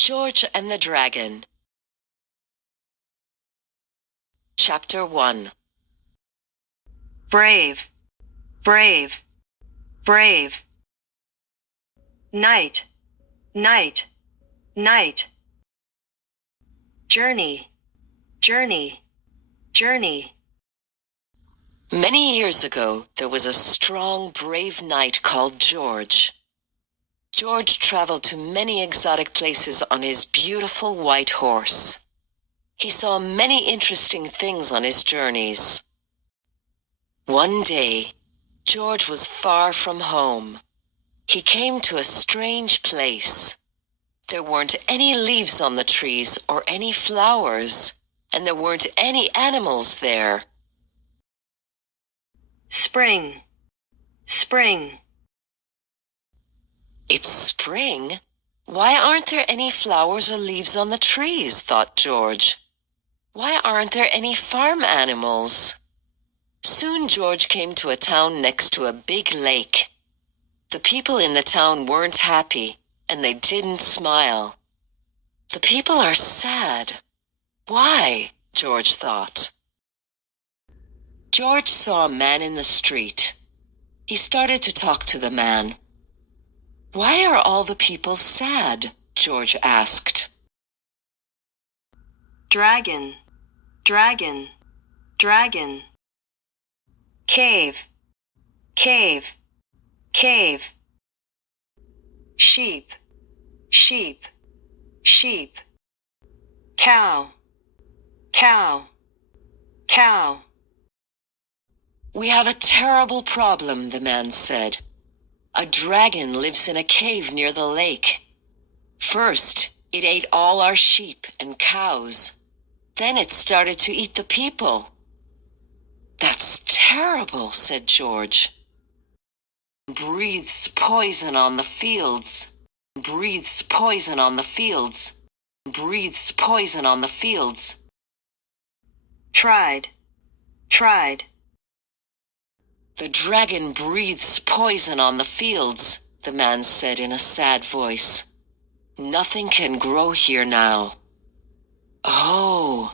George and the Dragon. Chapter 1. Brave, brave, brave. Night, night, night. Journey, journey, journey. Many years ago, there was a strong, brave knight called George. George traveled to many exotic places on his beautiful white horse. He saw many interesting things on his journeys. One day, George was far from home. He came to a strange place. There weren't any leaves on the trees or any flowers, and there weren't any animals there. Spring, spring. It's spring. Why aren't there any flowers or leaves on the trees? Thought George. Why aren't there any farm animals? Soon George came to a town next to a big lake. The people in the town weren't happy, and they didn't smile. The people are sad. Why? George thought. George saw a man in the street. He started to talk to the man. Why are all the people sad? George asked. Dragon, dragon, dragon. Cave, cave, cave. Sheep, sheep, sheep. Cow, cow, cow. We have a terrible problem, the man said. A dragon lives in a cave near the lake. First, it ate all our sheep and cows. Then it started to eat the people. That's terrible, said George. Breathes poison on the fields. Breathes poison on the fields. Breathes poison on the fields. Tried, tried. The dragon breathes poison on the fields, the man said in a sad voice. Nothing can grow here now. Oh,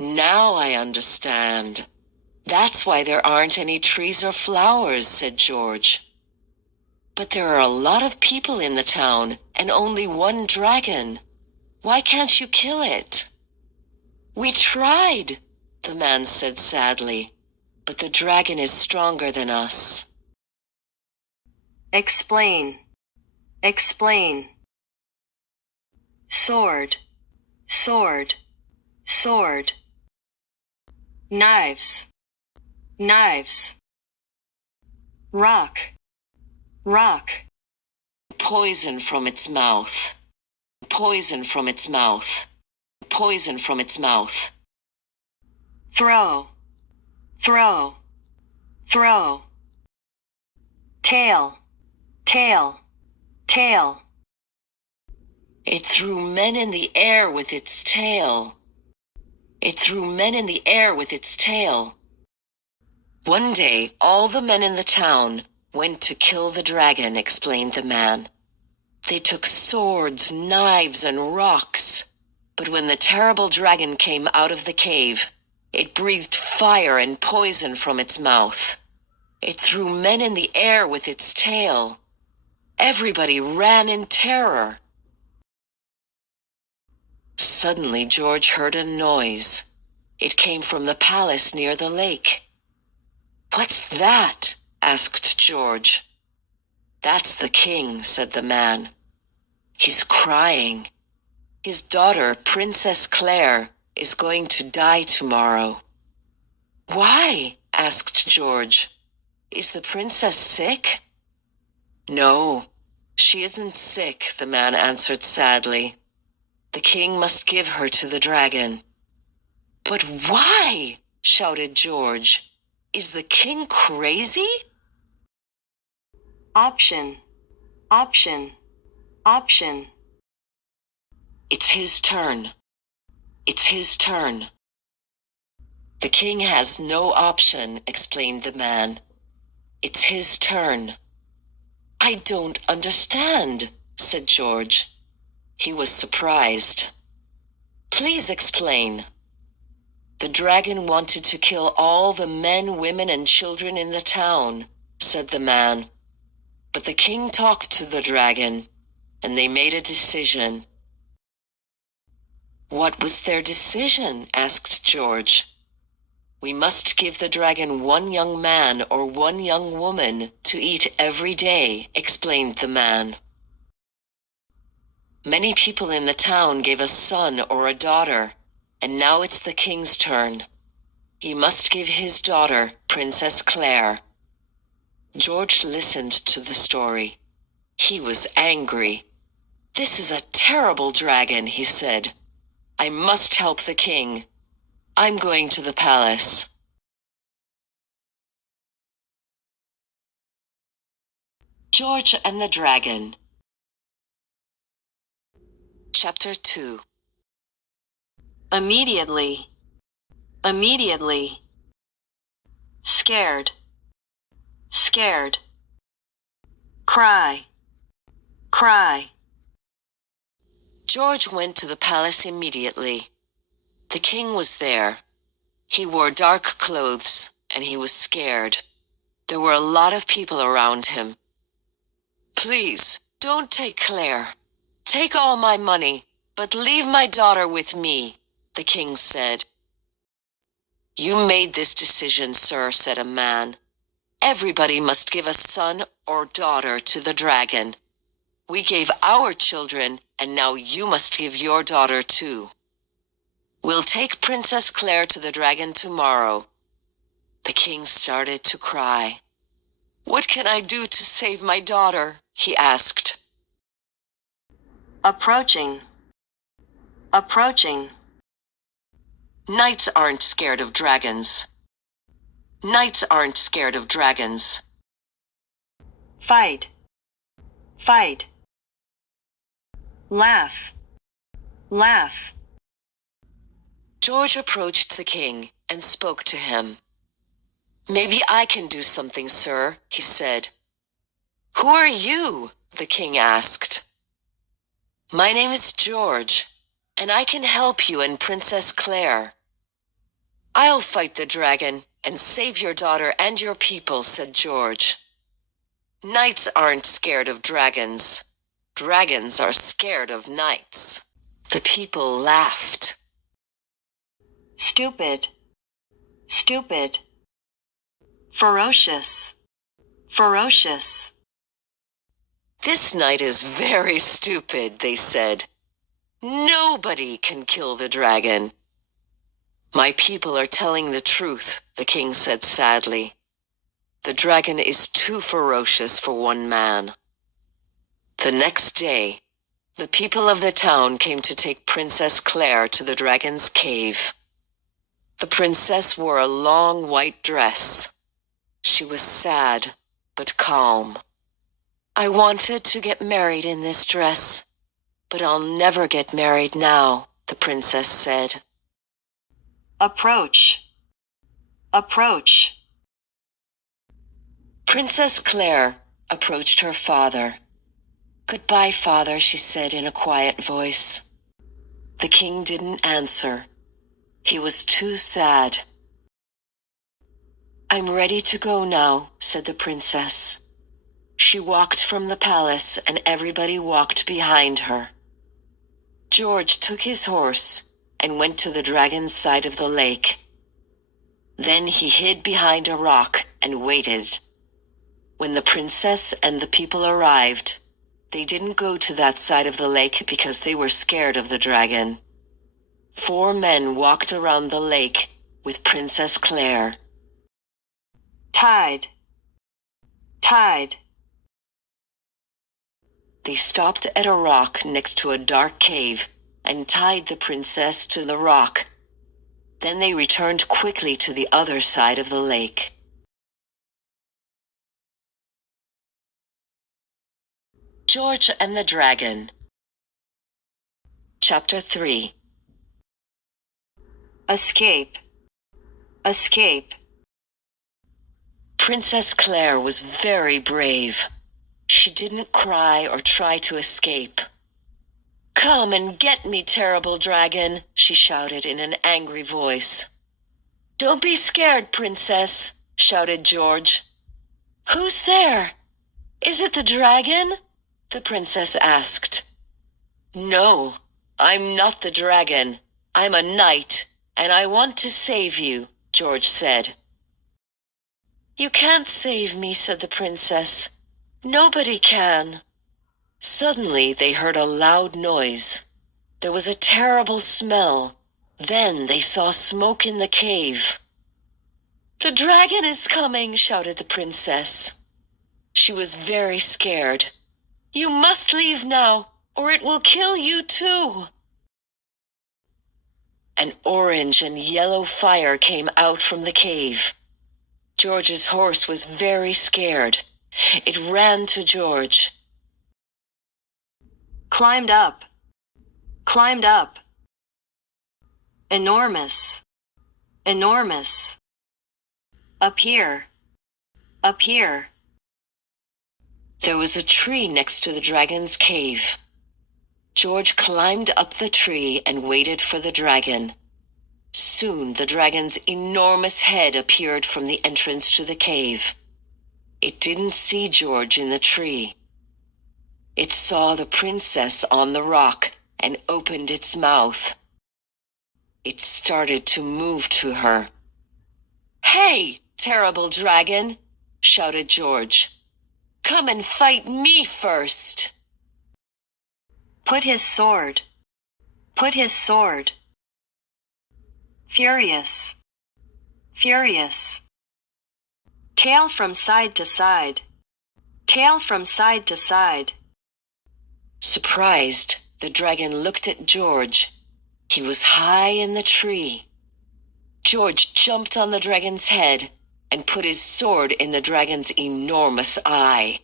now I understand. That's why there aren't any trees or flowers, said George. But there are a lot of people in the town and only one dragon. Why can't you kill it? We tried, the man said sadly. But the dragon is stronger than us. Explain, explain. Sword, sword, sword. Knives, knives. Rock, rock. Poison from its mouth. Poison from its mouth. Poison from its mouth. Throw, throw, throw. Tail, tail, tail. It threw men in the air with its tail. It threw men in the air with its tail. One day, all the men in the town went to kill the dragon, explained the man. They took swords, knives, and rocks. But when the terrible dragon came out of the cave, it breathed fire and poison from its mouth. It threw men in the air with its tail. Everybody ran in terror. Suddenly, George heard a noise. It came from the palace near the lake. What's that? Asked George. That's the king, said the man. He's crying. His daughter, Princess Claire, is going to die tomorrow. Why? Asked George. Is the princess sick? No, she isn't sick, the man answered sadly. The king must give her to the dragon. But why? Shouted George. Is the king crazy? Option, option, option. It's his turn. It's his turn. The king has no option, explained the man. It's his turn. I don't understand, said George. He was surprised. Please explain. The dragon wanted to kill all the men, women, and children in the town, said the man. But the king talked to the dragon, and they made a decision. What was their decision? Asked George. We must give the dragon one young man or one young woman to eat every day, explained the man. Many people in the town gave a son or a daughter, and now it's the king's turn. He must give his daughter, Princess Claire. George listened to the story. He was angry. This is a terrible dragon, he said. I must help the king. I'm going to the palace. George and the Dragon. Chapter 2. Immediately. Immediately. Scared. Scared. Cry. Cry. George went to the palace immediately. The king was there. He wore dark clothes, and he was scared. There were a lot of people around him. Please, don't take Claire. Take all my money, but leave my daughter with me, the king said. You made this decision, sir, said a man. Everybody must give a son or daughter to the dragon. We gave our children, and now you must give your daughter too. We'll take Princess Claire to the dragon tomorrow. The king started to cry. What can I do to save my daughter? He asked. Approaching. Approaching. Knights aren't scared of dragons. Knights aren't scared of dragons. Fight. Fight. Laugh. Laugh. George approached the king and spoke to him. Maybe I can do something, sir, he said. Who are you? The king asked. My name is George, and I can help you and Princess Claire. I'll fight the dragon and save your daughter and your people, said George. Knights aren't scared of dragons. Dragons are scared of knights. The people laughed. Stupid. Stupid. Ferocious. Ferocious. This knight is very stupid, they said. Nobody can kill the dragon. My people are telling the truth, the king said sadly. The dragon is too ferocious for one man. The next day, the people of the town came to take Princess Claire to the dragon's cave. The princess wore a long white dress. She was sad, but calm. I wanted to get married in this dress, but I'll never get married now, the princess said. Approach. Approach. Princess Claire approached her father. Goodbye, father, she said in a quiet voice. The king didn't answer. He was too sad. I'm ready to go now, said the princess. She walked from the palace and everybody walked behind her. George took his horse and went to the dragon's side of the lake. Then he hid behind a rock and waited. When the princess and the people arrived, they didn't go to that side of the lake because they were scared of the dragon. 4 men walked around the lake with Princess Claire. Tide. Tide. They stopped at a rock next to a dark cave and tied the princess to the rock. Then they returned quickly to the other side of the lake. George and the Dragon. Chapter 3. Escape. Escape. Princess Claire was very brave. She didn't cry or try to escape. Come and get me, terrible dragon, she shouted in an angry voice. Don't be scared, princess, shouted George. Who's there? Is it the dragon? The princess asked. No, I'm not the dragon. I'm a knight, and I want to save you, George said. You can't save me, said the princess. Nobody can. Suddenly they heard a loud noise. There was a terrible smell. Then they saw smoke in the cave. The dragon is coming, shouted the princess. She was very scared. You must leave now, or it will kill you too. An orange and yellow fire came out from the cave. George's horse was very scared. It ran to George. Climbed up. Climbed up. Enormous. Enormous. Appear. Appear. There was a tree next to the dragon's cave. George climbed up the tree and waited for the dragon. Soon the dragon's enormous head appeared from the entrance to the cave. It didn't see George in the tree. It saw the princess on the rock and opened its mouth. It started to move to her. Hey, terrible dragon, shouted George. Come and fight me first. Put his sword. Put his sword. Furious. Furious. Tail from side to side. Tail from side to side. Surprised, the dragon looked at George. He was high in the tree. George jumped on the dragon's head and put his sword in the dragon's enormous eye.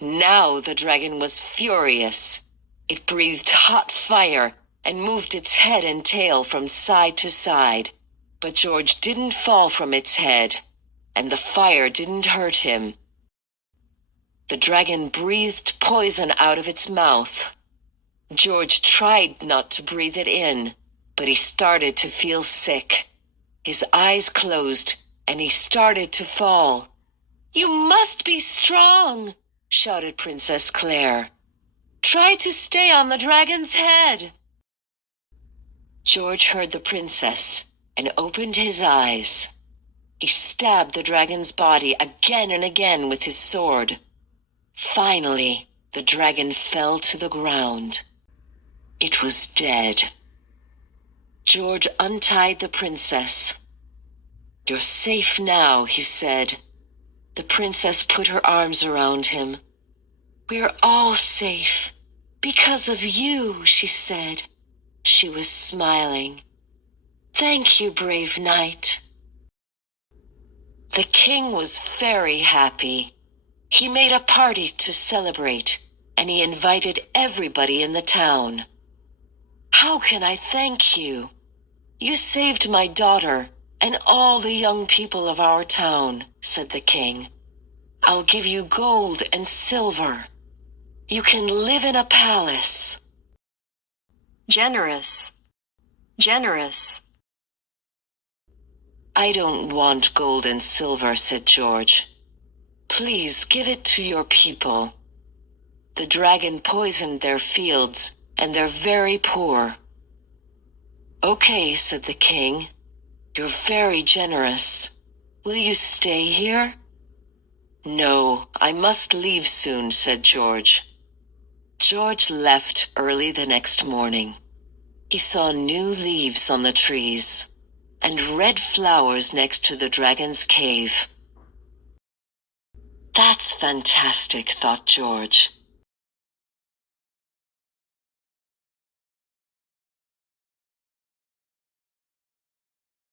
Now the dragon was furious. It breathed hot fire and moved its head and tail from side to side. But George didn't fall from its head, and the fire didn't hurt him. The dragon breathed poison out of its mouth. George tried not to breathe it in, but he started to feel sick. His eyes closed, and he started to fall. You must be strong, shouted Princess Claire. Try to stay on the dragon's head. George heard the princess and opened his eyes. He stabbed the dragon's body again and again with his sword. Finally, the dragon fell to the ground. It was dead. George untied the princess. You're safe now, he said. The princess put her arms around him. We're all safe. Because of you, she said. She was smiling. Thank you, brave knight. The king was very happy. He made a party to celebrate, and he invited everybody in the town. How can I thank you? You saved my daughter and all the young people of our town, said the king. I'll give you gold and silver. You can live in a palace. Generous. Generous. I don't want gold and silver, said George. Please give it to your people. The dragon poisoned their fields, and they're very poor. Okay, said the king. You're very generous. Will you stay here? No, I must leave soon, said George. George left early the next morning. He saw new leaves on the trees and red flowers next to the dragon's cave. That's fantastic, thought George.